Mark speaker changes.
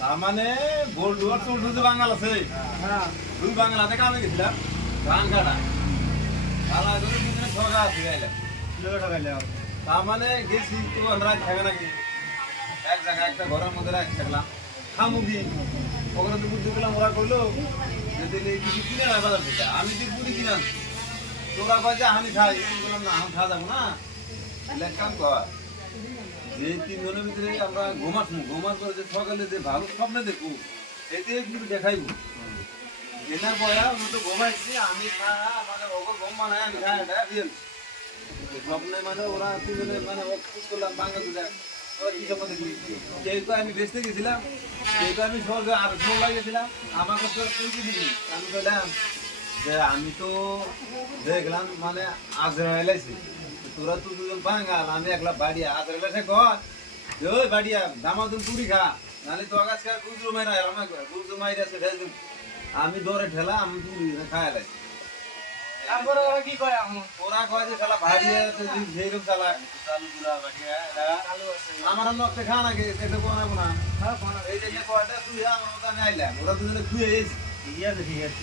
Speaker 1: তার মানে বল্ডু আর চল্ডু যে বাঙাল আছে। দুই বাংলাতে কামে গেছিলাম ধান কাটা কালা করে আছে, গাইলাম। তার মানে গেছি তো আমরা থাকে নাকি? এক জায়গায় একটা ঘরের মধ্যে রাখ থাকলাম খামুদি ওখানে তো বুদ্ধি করলাম, ওরা করল আমি তুই পুরি কিনে তোরা কয় যে আমি খাই বললাম না আমি খাওয়া যাব না এক কাম কর যে তিনজনের ভিতরে আমরা ঘুমাস ঘুমার পরে যে সকালে যে ভালো স্বপ্নে দেখব এতে কিন্তু দেখাইবো এনার বয়া আমি তো ঘুমাইছি আমি খা মানে ওকে ঘুম বানায় ওরা মানে ও করলাম বাংলা দেখলি আমি বেচতে গেছিলাম কেউ তো আমি লাগিয়েছিলাম আমার কাছে আমি বললাম যে আমি তো দেখলাম মানে আজরাইল আইছি তোরা তো দুজন বাঙাল, আমি একলা বাড়িয়া। আজরাইল এসে কর। ওই বাড়িয়া দামা তুমি পুরি খা। নালে তো আগাছ খা গুজরু মাইরা আমার গুজরু মাইরা আছে আমি দৌড়ে ঠেলা, আমি পুরি খায় লাগছি আমার অন্য একটা খানা গে এটা বানাবো না।
Speaker 2: হ্যাঁ বানাবে।
Speaker 1: এই যে কয়টা তুই আমার মতো আমি আইলাম ওরা দুজনে খুঁয়ে
Speaker 3: ঠিক আছে ঠিক আছে।